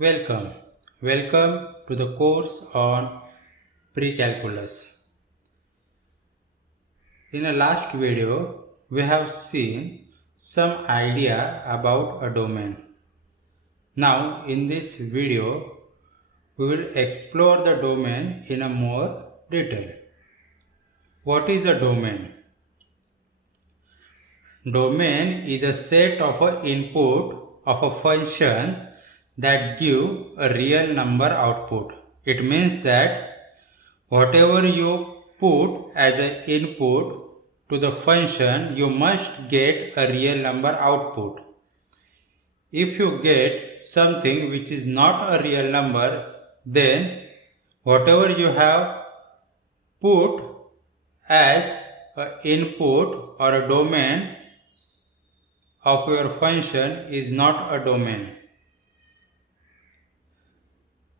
Welcome. Welcome to the course on pre-calculus. In the last video, we have seen some idea about a domain. Now, in this video, we will explore the domain in a more detail. What is a domain? Domain is a set of a input of a function that give a real number output. It means that whatever you put as an input to the function, you must get a real number output. If you get something which is not a real number, then whatever you have put as an input or a domain of your function is not a domain.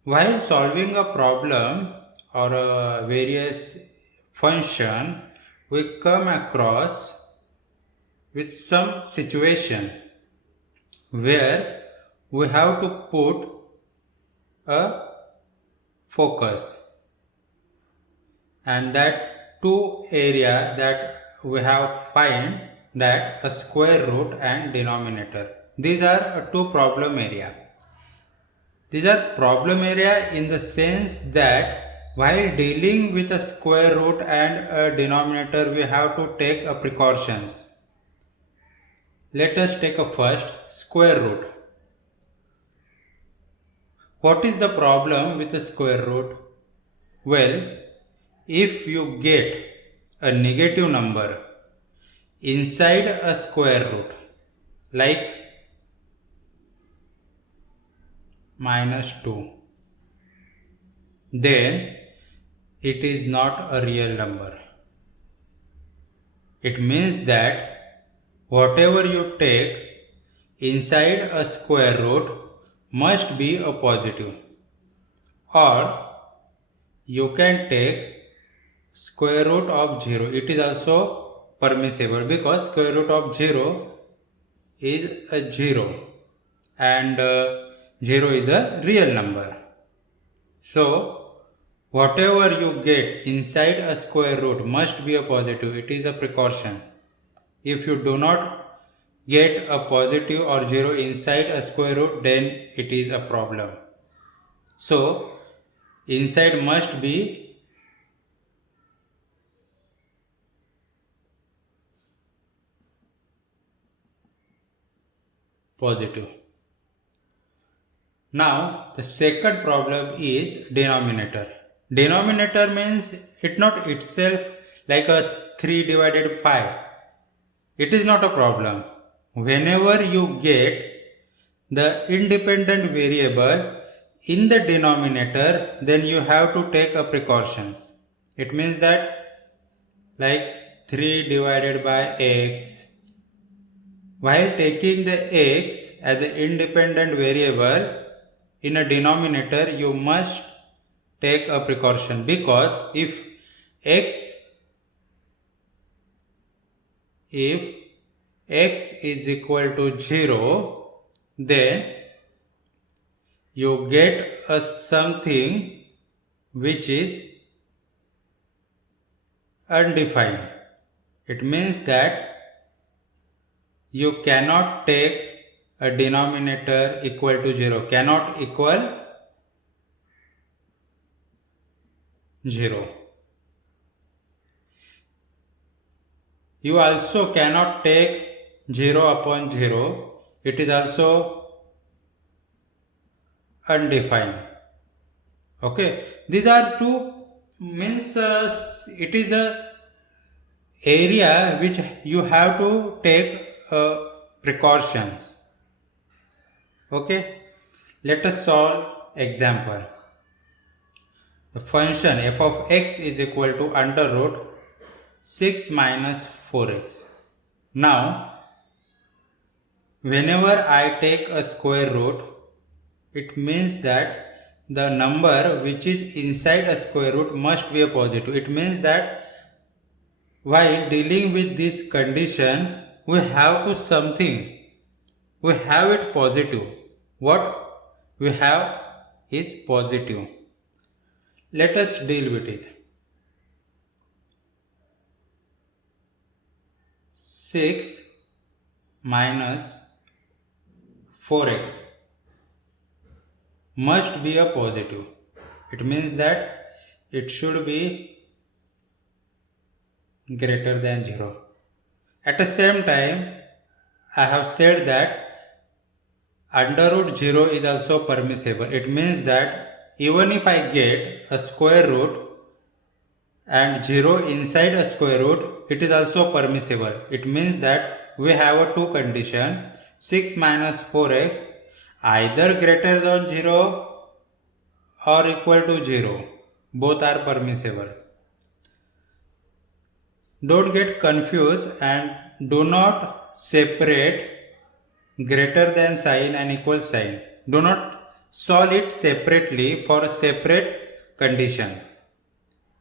While solving a problem or a various function, we come across with some situation where we have to put a focus, and that two area that we have find that a square root and denominator. These are two problem area. These are problem area in the sense that while dealing with a square root and a denominator, we have to take a precautions. Let us take a first square root. What is the problem with a square root? Well, if you get a negative number inside a square root, like -2, then it is not a real number. It means that whatever you take inside a square root must be a positive, or you can take square root of 0. It is also permissible because square root of 0 is a 0 and 0 is a real number. So, whatever you get inside a square root must be a positive. It is a precaution. If you do not get a positive or 0 inside a square root, then it is a problem. So, inside must be positive. Now, the second problem is denominator. Denominator means it not itself like a 3 divided 5. It is not a problem. Whenever you get the independent variable in the denominator, then you have to take a precautions. It means that like 3 divided by x. While taking the x as an independent variable in a denominator, you must take a precaution, because if x is equal to 0, then you get a something which is undefined. It means that you cannot take a denominator equal to 0, cannot equal 0. You also cannot take 0 upon 0. It is also undefined. Okay, these are two means it is a area which you have to take precautions. Okay, let us solve example. The function f of x is equal to under root 6 minus 4x. Now, whenever I take a square root, it means that the number which is inside a square root must be a positive. It means that while dealing with this condition, we have to something, we have it positive. What we have is positive. Let us deal with it. 6 minus 4x must be a positive. It means that it should be greater than 0. At the same time, I have said that under root 0 is also permissible. It means that even if I get a square root and 0 inside a square root, it is also permissible. It means that we have a two condition. 6 minus 4x either greater than 0 or equal to 0. Both are permissible. Don't get confused and do not separate greater than sign and equal sign. Do not solve it separately for a separate condition.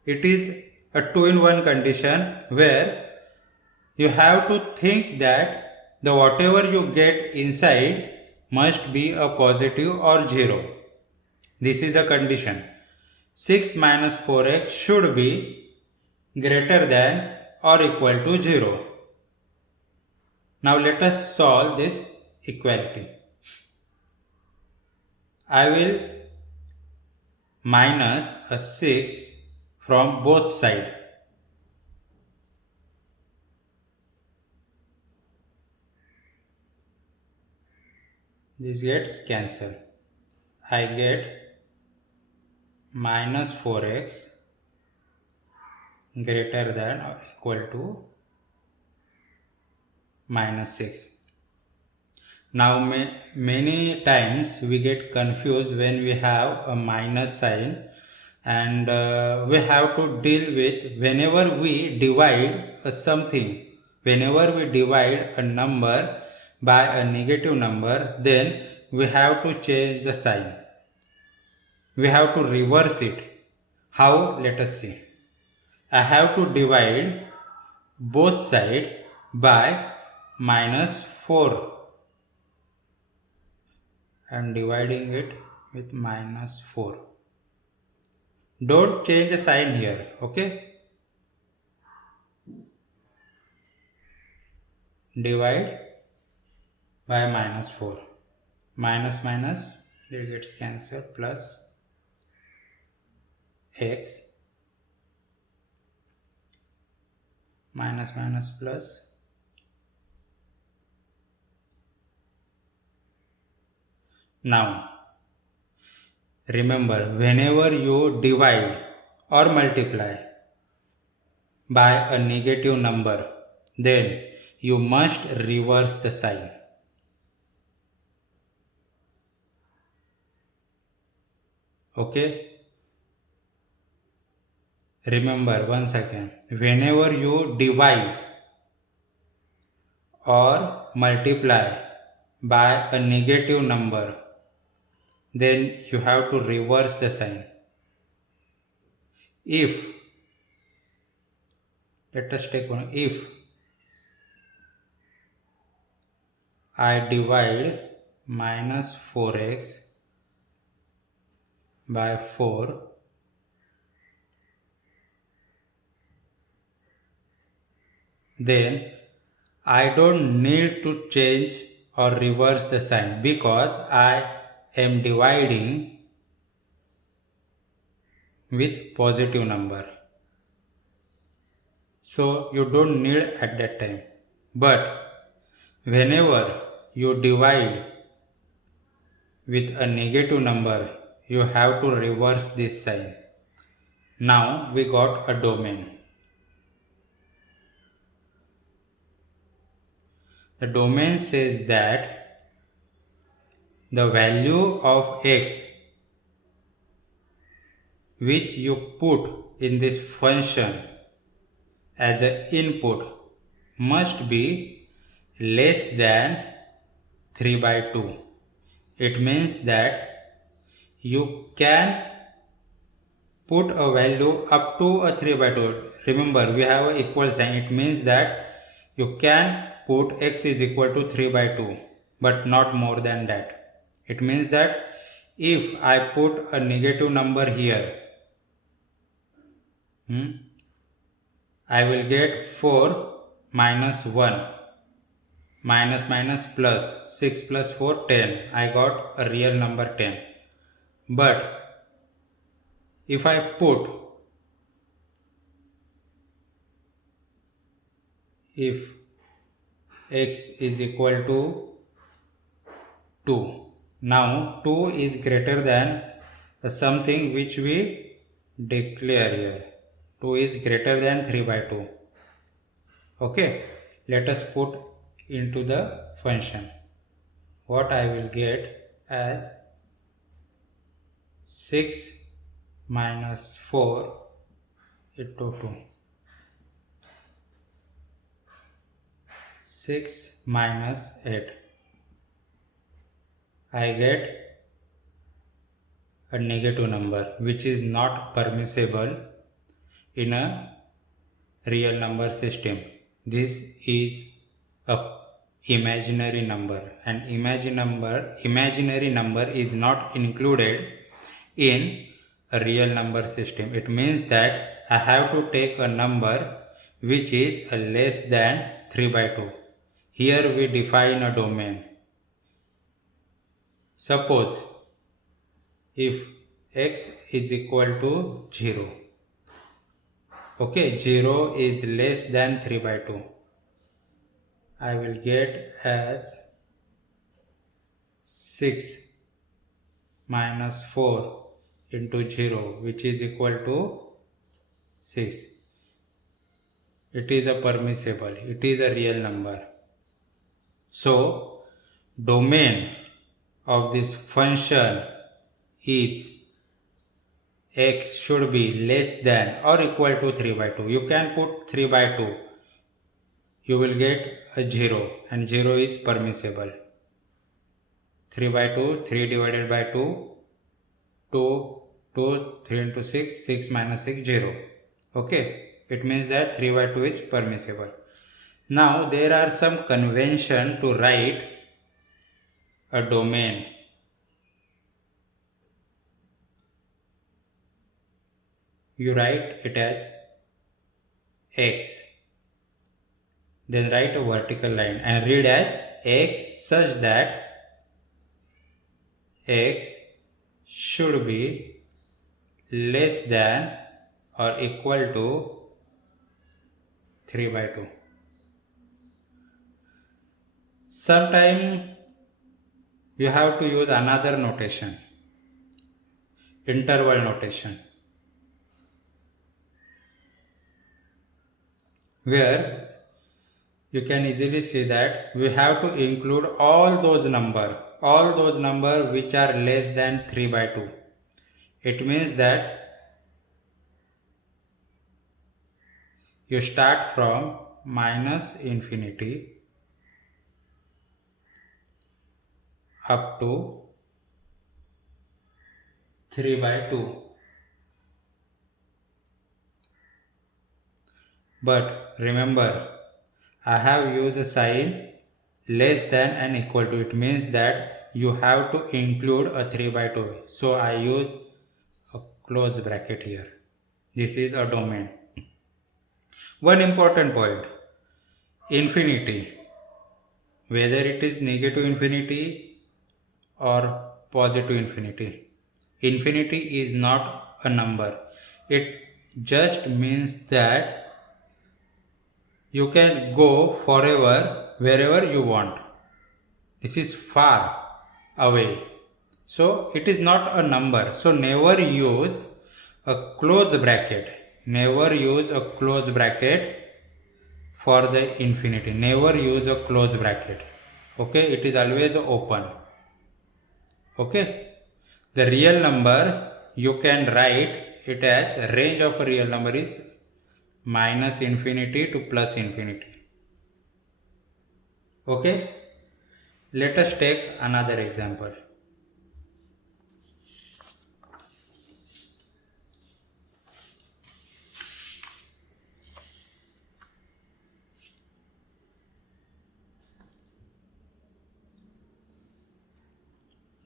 It is a two-in-one condition where you have to think that the whatever you get inside must be a positive or 0. This is a condition. 6 minus 4x should be greater than or equal to 0. Now let us solve this equality. I will minus a 6 from both sides. This gets cancelled. I get minus 4x greater than or equal to minus 6. Now many times we get confused when we have a minus sign, and we have to deal with whenever we divide something, whenever we divide a number by a negative number, then we have to change the sign. We have to reverse it. How? Let us see. I have to divide both sides by minus 4. I am dividing it with minus 4. Don't change the sign here, okay? Divide by minus 4. Minus minus, it gets cancelled, plus x minus minus plus now. Remember, whenever you divide or multiply by a negative number, then you must reverse the sign. Okay? Remember once again, whenever you divide or multiply by a negative number, then you have to reverse the sign. If, let us take one, if I divide minus 4x by 4, then I don't need to change or reverse the sign because I am dividing with positive number. So you don't need at that time. But whenever you divide with a negative number, you have to reverse this sign. Now we got a domain. The domain says that the value of x which you put in this function as an input must be less than 3 by 2. It means that you can put a value up to a 3 by 2. Remember, we have an equal sign. It means that you can put x is equal to 3 by 2, but not more than that. It means that if I put a negative number here, I will get 4 minus 1 minus minus plus 6 plus 4 10. I got a real number 10. But if I put if x is equal to 2, now 2 is greater than something which we declare here. 2 is greater than 3 by 2. Okay, let us put into the function. What I will get as 6 minus 4 into 2. 6 minus 8. I get a negative number which is not permissible in a real number system. This is a imaginary number, and imaginary number is not included in a real number system. It means that I have to take a number which is less than 3 by 2. Here we define a domain. Suppose if x is equal to 0. Okay, 0 is less than 3 by 2. I will get as 6 minus 4 into 0, which is equal to 6. It is a permissible, it is a real number. So, domain of this function is x should be less than or equal to 3 by 2. You can put 3 by 2. You will get a 0, and 0 is permissible. 3 by 2, 3 divided by 2, 2, 2, 3 into 6, 6 minus 6, 0. Okay, it means that 3 by 2 is permissible. Now there are some convention to write a domain. You write it as x, then write a vertical line and read as x such that x should be less than or equal to 3 by 2. Sometime you have to use another notation, interval notation, where you can easily see that we have to include all those number which are less than 3 by 2. It means that you start from minus infinity up to 3 by 2. But remember, I have used a sign less than and equal to. It means that you have to include a 3 by 2. So I use a close bracket here. This is a domain. One important point, infinity, whether it is negative infinity or positive infinity. Infinity is not a number. It just means that you can go forever wherever you want. This is far away. So it is not a number. So never use a close bracket. Never use a close bracket for the infinity. Never use a close bracket. Okay, it is always open. Okay, the real number you can write it as range of a real number is minus infinity to plus infinity. Okay, let us take another example.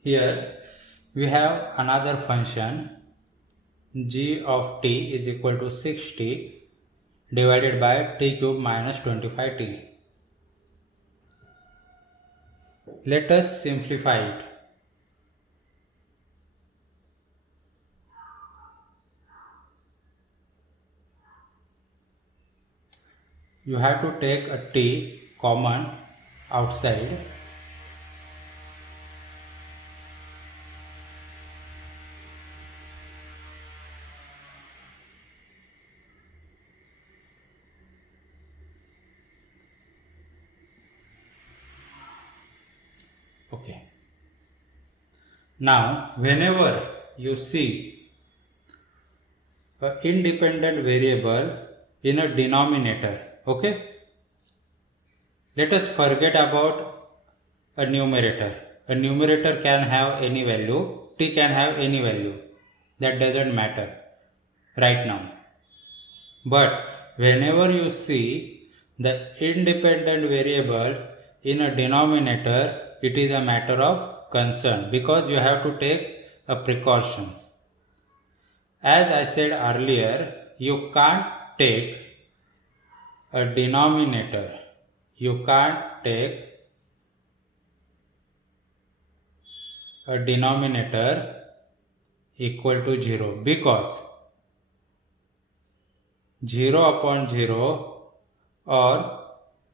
Here we have another function g of t is equal to 60 divided by t cube minus 25t. Let us simplify it. You have to take a t common outside. Okay. Now, whenever you see an independent variable in a denominator, okay, let us forget about a numerator. A numerator can have any value, t can have any value. That doesn't matter right now. But whenever you see the independent variable in a denominator, it is a matter of concern because you have to take a precautions. As I said earlier, you can't take a denominator. You can't take a denominator equal to 0 because 0 upon 0 or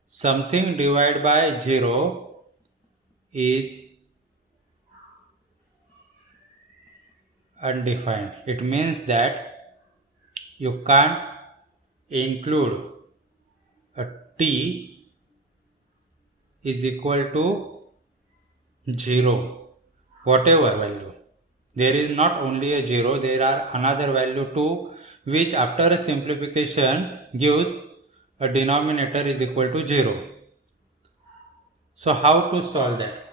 something divided by 0 is undefined. It means that you can't include a t is equal to 0, whatever value. There is not only a 0, there are another value too, which after a simplification gives a denominator is equal to 0. So how to solve that?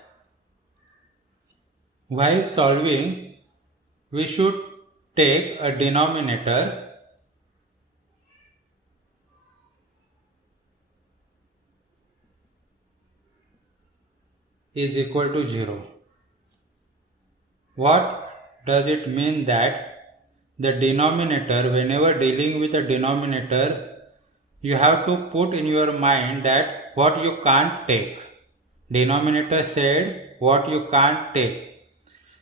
While solving, we should take a denominator is equal to 0. What does it mean that the denominator, whenever dealing with a denominator, you have to put in your mind that what you can't take. Denominator said what you can't take.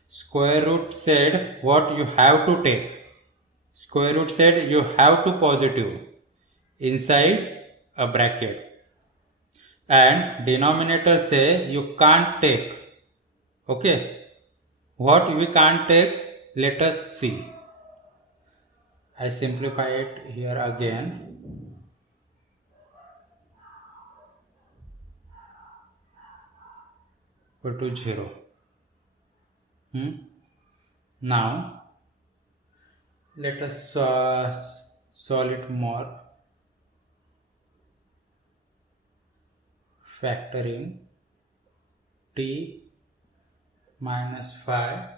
Square root said what you have to take. Square root said you have to positive inside a bracket. And denominator say you can't take. Okay. What we can't take, let us see. I simplify it here again. Equal to 0. Now, let us solve it more. Factoring t minus 5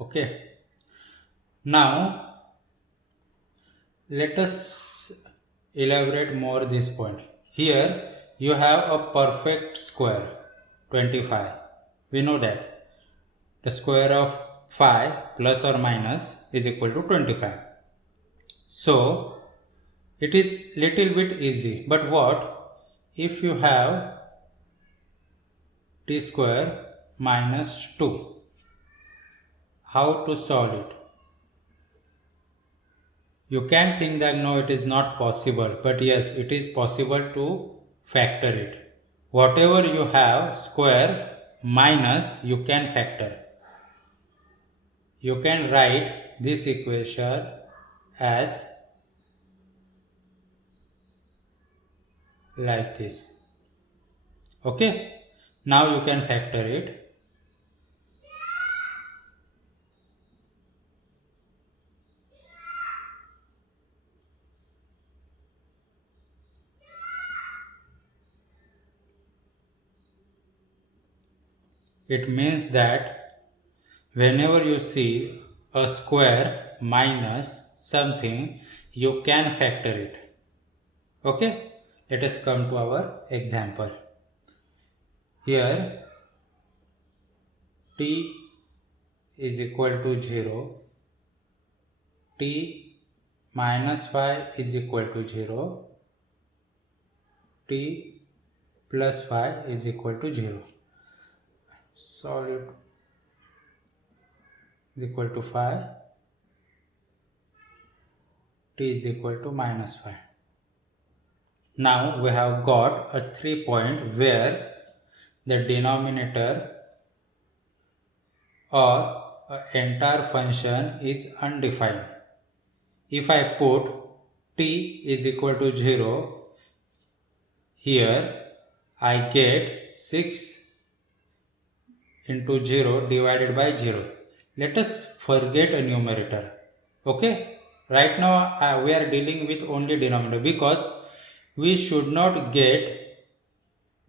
okay. Now let us elaborate more this point. Here you have a perfect square 25. We know that the square of 5 plus or minus is equal to 25. So it is little bit easy, but what if you have t square minus 2? How to solve it? You can think that no, it is not possible, but yes, it is possible to factor it. Whatever you have square minus, you can factor. You can write this equation as like this. Okay, now you can factor it. It means that whenever you see a square minus something, you can factor it. Okay, let us come to our example. Here t is equal to 0, t minus phi is equal to 0, t plus phi is equal to 0. Solve it is equal to phi, t is equal to minus phi. Now we have got a 3 point where the denominator or entire function is undefined. If I put t is equal to 0, here I get 6 into 0 divided by 0. Let us forget a numerator. Okay, right now we are dealing with only denominator, because we should not get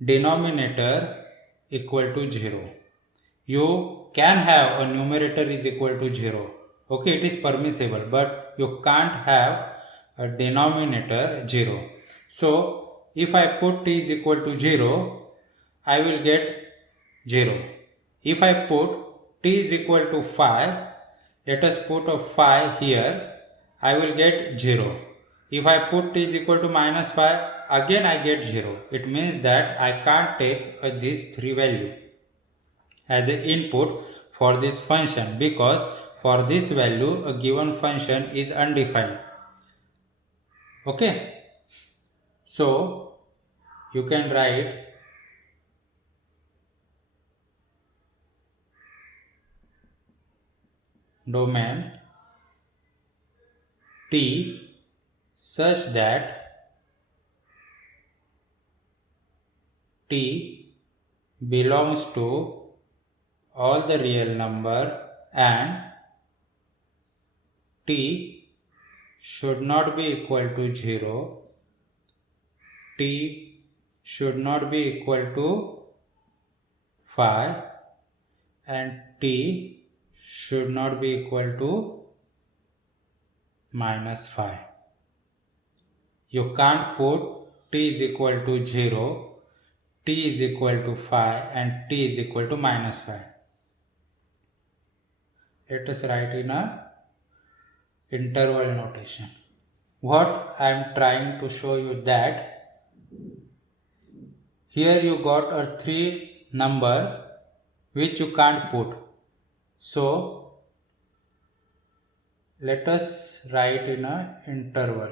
denominator equal to 0. You can have a numerator is equal to 0. Okay, it is permissible, but you can't have a denominator 0. So if I put t is equal to 0, I will get 0. If I put t is equal to 5, let us put a 5 here, I will get 0. If I put t is equal to minus 5, again I get 0. It means that I can't take these 3 values as an input for this function, because for this value a given function is undefined. Okay, so you can write domain t such that t belongs to all the real number and t should not be equal to 0, t should not be equal to 5, and t should not be equal to minus 5. You can't put t is equal to 0, t is equal to 5 and t is equal to minus 5. Let us write in a interval notation. What I am trying to show you that here you got a 3 number which you can't put. So let us write in a interval.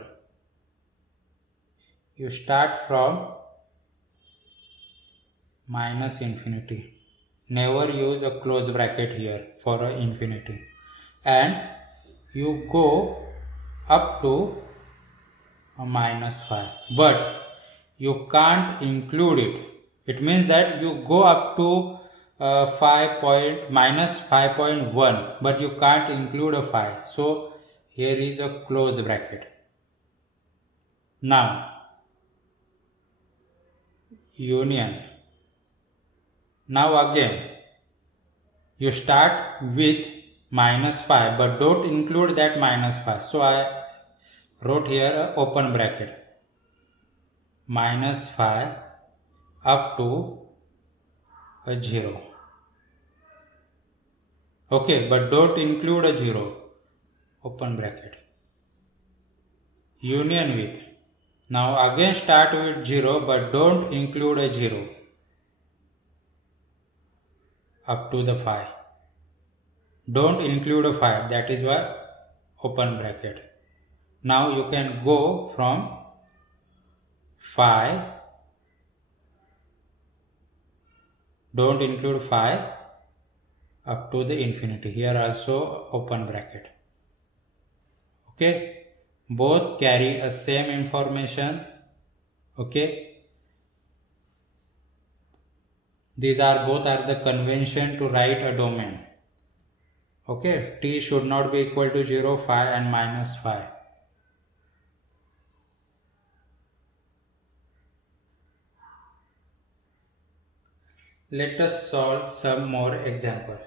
You start from minus infinity. Never use a close bracket here for a infinity. And you go up to a minus 5. But you can't include it. It means that you go up to minus 5.1, but you can't include a 5. So here is a close bracket. Now union. Now again you start with minus 5, but don't include that minus 5. So I wrote here a open bracket, minus 5 up to a 0. Okay, but don't include a 0, open bracket, union with. Now again start with 0, but don't include a 0 up to the 5. Don't include a 5, that is why open bracket. Now you can go from 5, don't include 5 up to the infinity. Here also open bracket. Okay, both carry a same information. Okay, these are both are the convention to write a domain. Okay, t should not be equal to 0, 5 and minus 5. Let us solve some more example.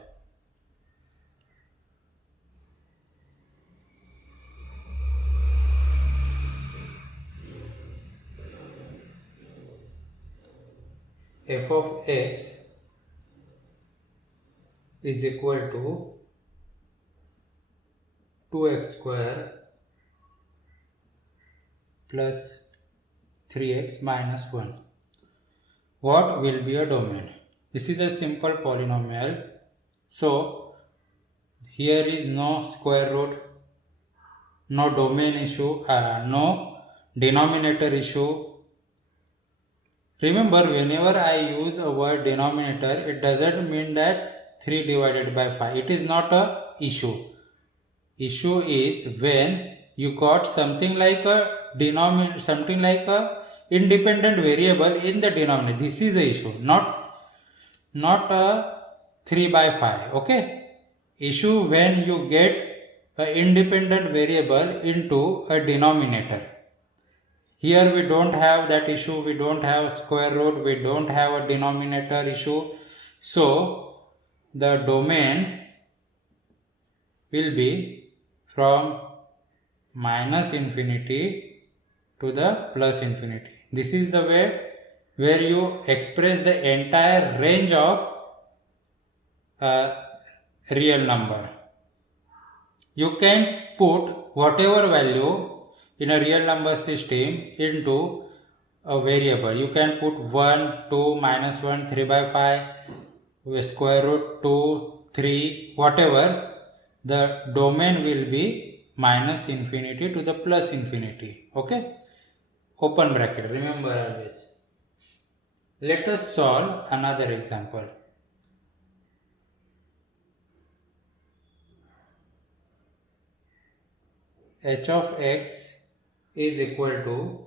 F of x is equal to 2x square plus 3x minus 1. What will be a domain? This is a simple polynomial. So here is no square root, no domain issue, no denominator issue. Remember, whenever I use a word denominator, it doesn't mean that 3 divided by 5. It is not a issue. Issue is when you got something like a denominator, something like a independent variable in the denominator. This is the issue, not a 3 by 5. Okay. Issue when you get an independent variable into a denominator. Here we don't have that issue, we don't have square root, we don't have a denominator issue. So the domain will be from minus infinity to the plus infinity. This is the way where you express the entire range of real number. You can put whatever value in a real number system into a variable. You can put 1, 2, minus 1, 3 by 5, square root 2, 3, whatever. The domain will be minus infinity to the plus infinity. Okay? Open bracket. Remember always. Let us solve another example. H of x is equal to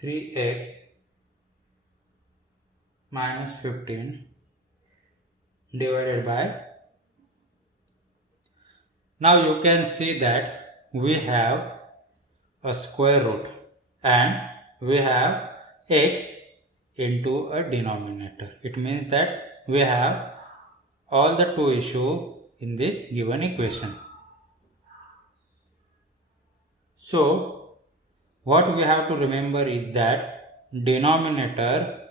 three x minus 15 divided by. Now you can see that we have a square root and we have x into a denominator. It means that we have all the two issues in this given equation. So what we have to remember is that denominator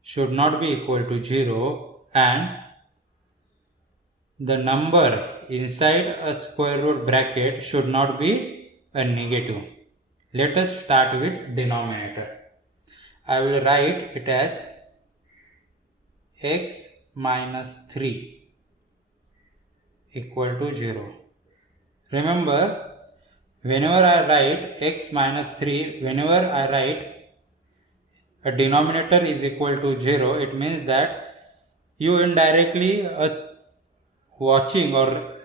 should not be equal to 0 and the number inside a square root bracket should not be a negative. Let us start with denominator. I will write it as x minus 3 equal to 0. Remember, whenever I write x minus 3, whenever I write a denominator is equal to 0, it means that you indirectly watching or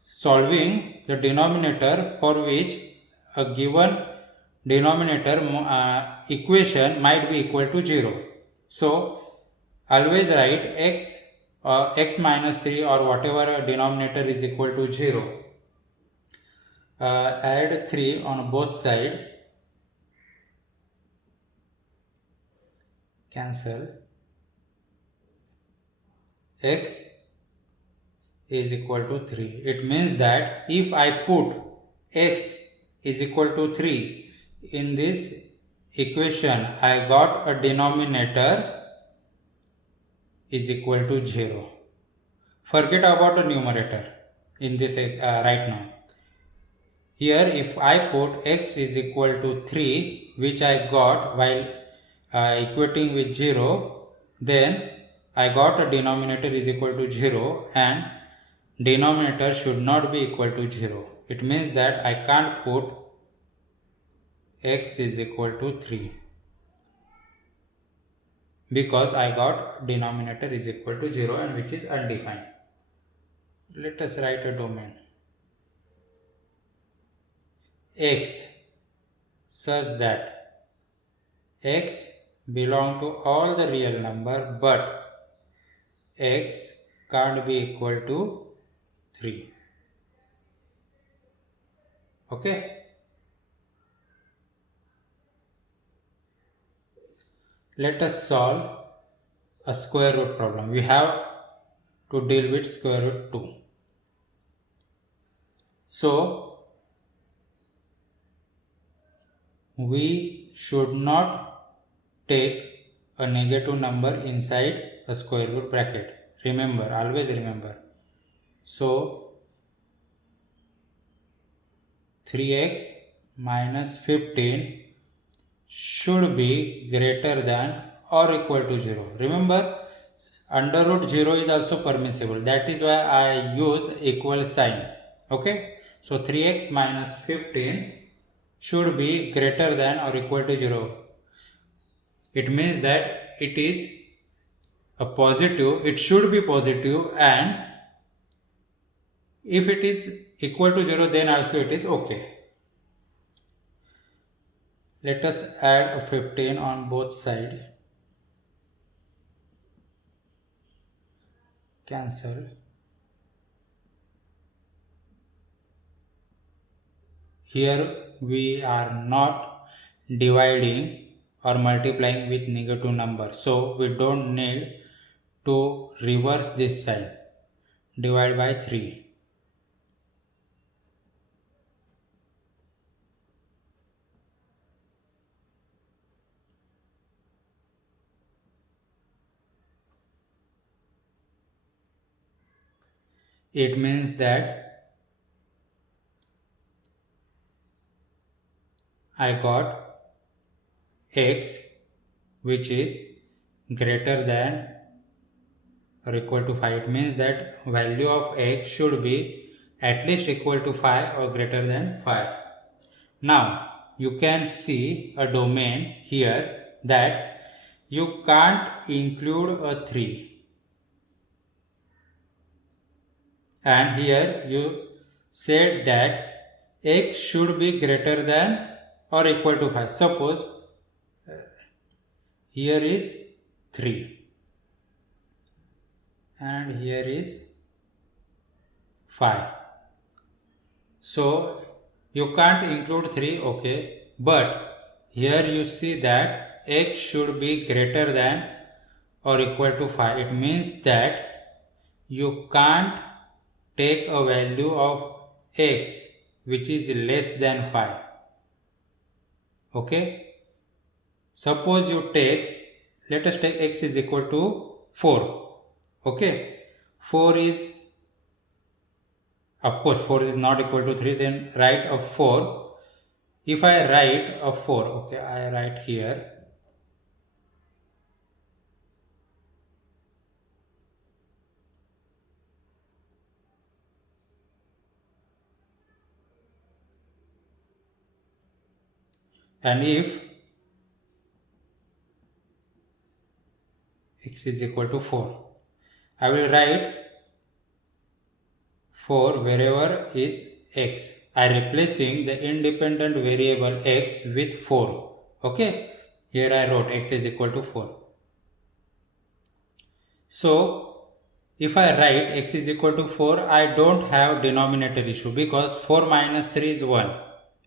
solving the denominator for which a given denominator equation might be equal to 0. So always write x minus 3 or whatever denominator is equal to 0. Add 3 on both sides. Cancel. X is equal to 3. It means that if I put x is equal to 3 in this equation, I got a denominator is equal to 0. Forget about the numerator in this right now. Here if I put x is equal to 3, which I got while equating with 0, then I got a denominator is equal to 0 and denominator should not be equal to 0. It means that I can't put x is equal to 3 because I got denominator is equal to 0 and which is undefined. Let us write a domain x such that x belong to all the real number but x can't be equal to 3. Okay. Let us solve a square root problem. We have to deal with square root 2. So we should not take a negative number inside a square root bracket. Remember, always remember. So 3x minus 15 should be greater than or equal to 0. Remember, under root 0 is also permissible. That is why I use equal sign. Okay. So 3x minus 15 should be greater than or equal to 0. It means that it is a positive, it should be positive, and if it is equal to 0 then also it is okay. Let us add a 15 on both sides. Cancel. Here we are not dividing or multiplying with negative number, so we don't need to reverse this sign. Divide by 3. It means that I got x which is greater than or equal to 5. It means that value of x should be at least equal to 5 or greater than 5. Now you can see a domain here that you can't include a 3. And here you said that x should be greater than or equal to 5. Suppose here is 3 and here is 5. So you can't include 3, okay, but here you see that x should be greater than or equal to 5. It means that you can't take a value of x which is less than 5. Okay, suppose you take, let us take x is equal to 4. Okay, 4 is, of course 4 is not equal to 3, then write a 4. If I write a 4, okay, I write here. And if x is equal to 4, I will write 4 wherever is x. I replacing the independent variable x with 4. Okay, here I wrote x is equal to 4. So if I write x is equal to 4, I don't have denominator issue because 4 minus 3 is 1.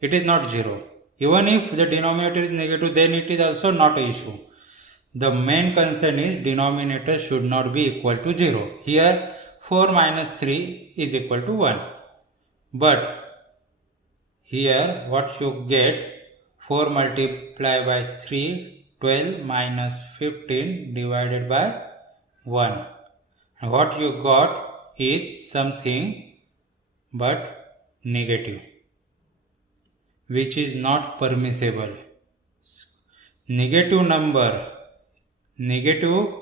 It is not 0. Even if the denominator is negative, then it is also not an issue. The main concern is denominator should not be equal to 0. Here 4 minus 3 is equal to 1. But here what you get, 4 multiplied by 3, 12 minus 15 divided by 1. And what you got is something but negative, which is not permissible. Negative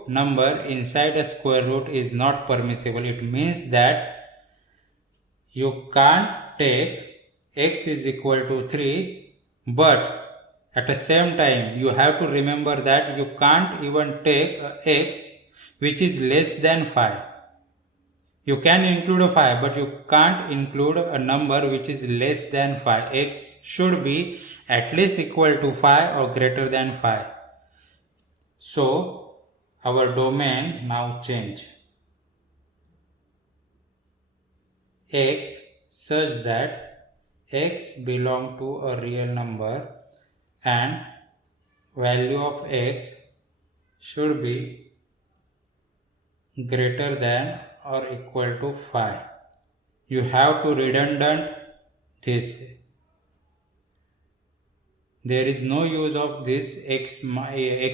number inside a square root is not permissible. It means that you can't take x is equal to 3, but at the same time you have to remember that you can't even take x which is less than 5. You can include a 5, but you can't include a number which is less than 5. X should be at least equal to 5 or greater than 5. So our domain now change. X such that x belong to a real number and value of x should be greater than or equal to 5. You have to redundant this. There is no use of this x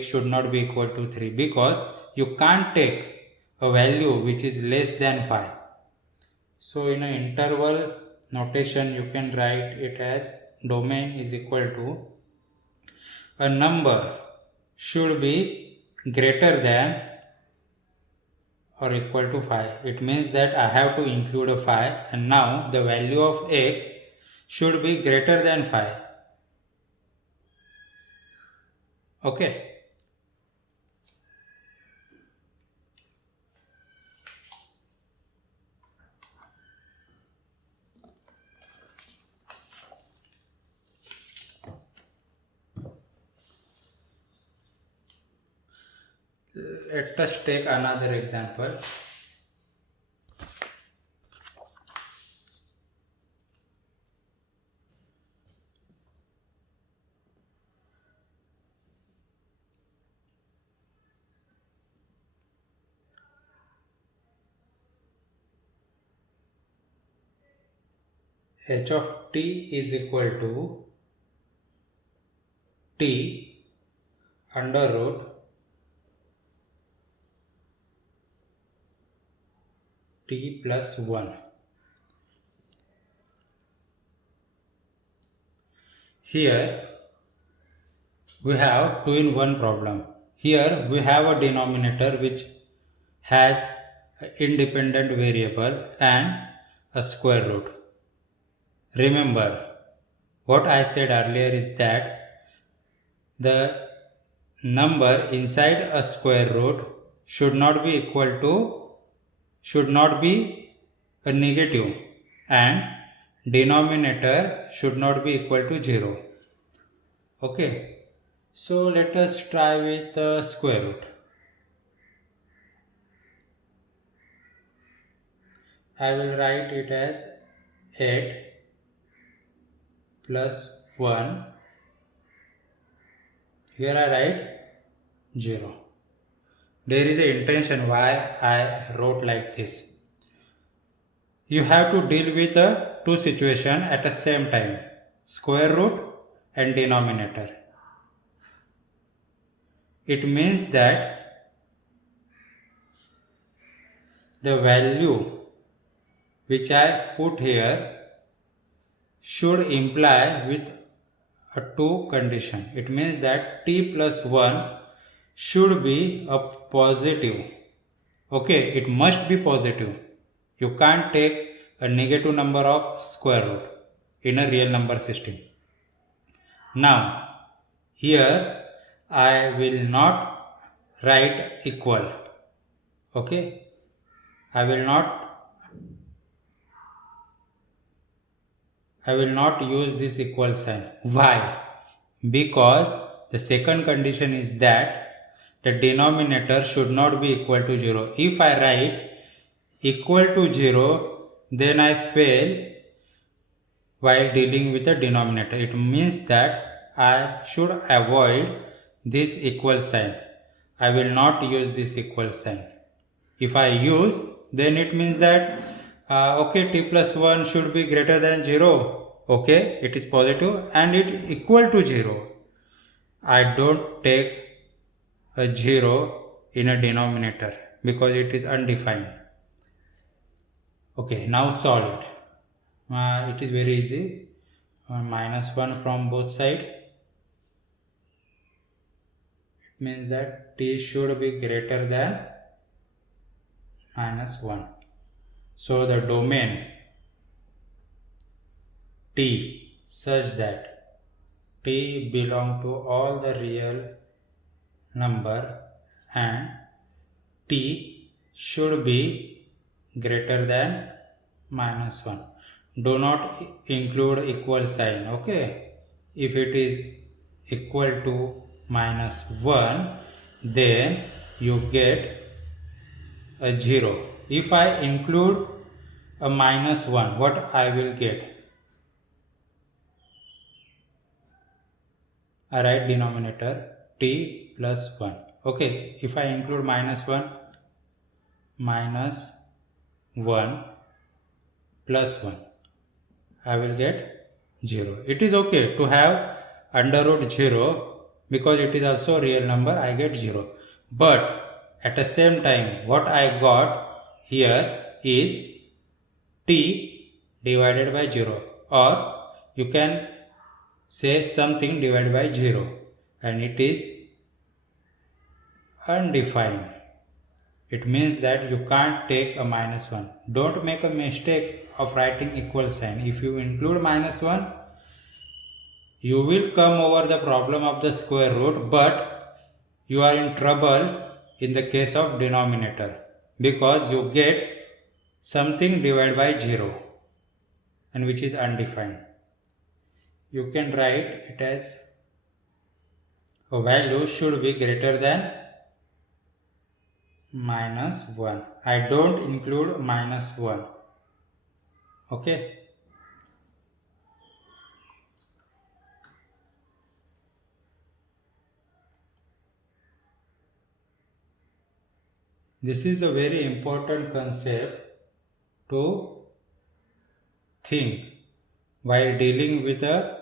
should not be equal to 3 because you can't take a value which is less than 5. So in an interval notation you can write it as domain is equal to a number should be greater than or equal to 5. It means that I have to include a 5 and now the value of x should be greater than 5. Okay. Let us take another example. H of t is equal to t under root t plus 1. Here we have 2 in 1 problem. Here we have a denominator which has an independent variable and a square root. Remember what I said earlier is that the number inside a square root should not be a negative and denominator should not be equal to 0. Okay, so let us try with the square root. I will write it as 8 plus 1. Here I write 0. There is an intention why I wrote like this. You have to deal with the two situations at the same time, square root and denominator. It means that the value which I put here should imply with a two condition. It means that t plus 1 should be a positive. Okay, it must be positive. You can't take a negative number of square root in a real number system. Now, here I will not write equal. Okay, I will not use this equal sign. Why? Because the second condition is that the denominator should not be equal to 0. If I write equal to 0, then I fail while dealing with the denominator. It means that I should avoid this equal sign. I will not use this equal sign. If I use, then it means that okay, t plus 1 should be greater than 0. Okay, it is positive and it equal to 0. I don't take a 0 in a denominator because it is undefined. Okay, now solve it. It is very easy. Minus 1 from both sides. It means that t should be greater than minus 1. So the domain t such that t belong to all the real number and t should be greater than minus 1. Do not include equal sign. Okay, if it is equal to minus 1, then you get a 0. If I include a minus 1, what I will get? I write denominator t plus 1. Okay, if I include minus 1, minus 1 plus 1. I will get 0. It is okay to have under root 0 because it is also a real number. I get 0. But at the same time, what I got here is t divided by 0, or you can say something divided by 0, and it is undefined. It means that you can't take a minus 1. Don't make a mistake of writing equal sign. If you include minus 1, you will come over the problem of the square root, but you are in trouble in the case of denominator because you get something divided by 0 and which is undefined. You can write it as a value should be greater than minus 1. I don't include minus 1. Okay. This is a very important concept to think while dealing with a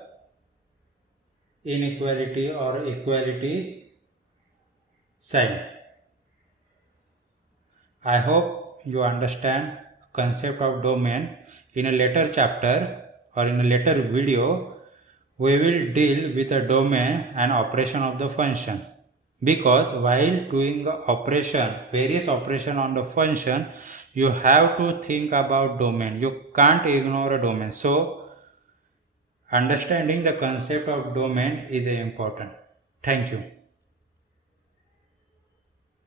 inequality or equality sign. I hope you understand concept of domain. In a later chapter or in a later video, we will deal with a domain and operation of the function. Because while doing various operation on the function, you have to think about domain. You can't ignore a domain. So, understanding the concept of domain is important. Thank you.